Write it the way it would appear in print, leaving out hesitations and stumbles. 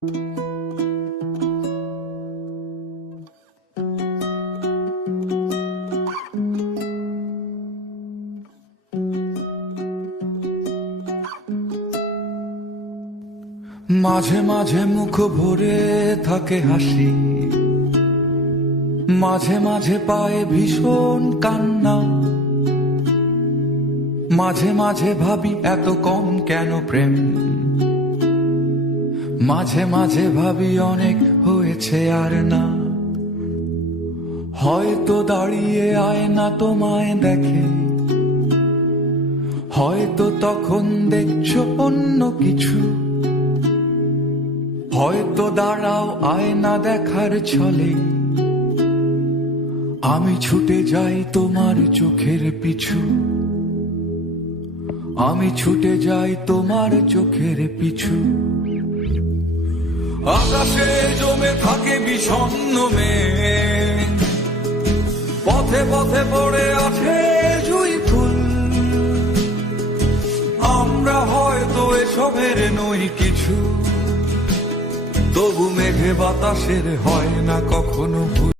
মাঝে মাঝে মুখ ভরে থাকে হাসি, মাঝে মাঝে পায়ে ভীষণ কান্না। মাঝে মাঝে ভাবি এত কম কেন প্রেম, মাঝে মাঝে ভাবি অনেক হয়েছে আর না। হয়তো দাঁড়িয়ে আয়না তোমায় দেখে, হয়তো তখন দেখছো অন্য কিছু। হয়তো দাঁড়াও আয়না দেখার ছলে, আমি ছুটে যাই তোমার চোখের পিছু। আমি ছুটে যাই তোমার চোখের পিছু। আকাশে জমে থাকে বিষণ্ণ মেঘ, পথে পথে পড়ে আছে জুঁই ফুল। আমরা হয়তো এসবের নই কিছু, তবু মেঘে বাতাসের হয় না কখনো ভুল।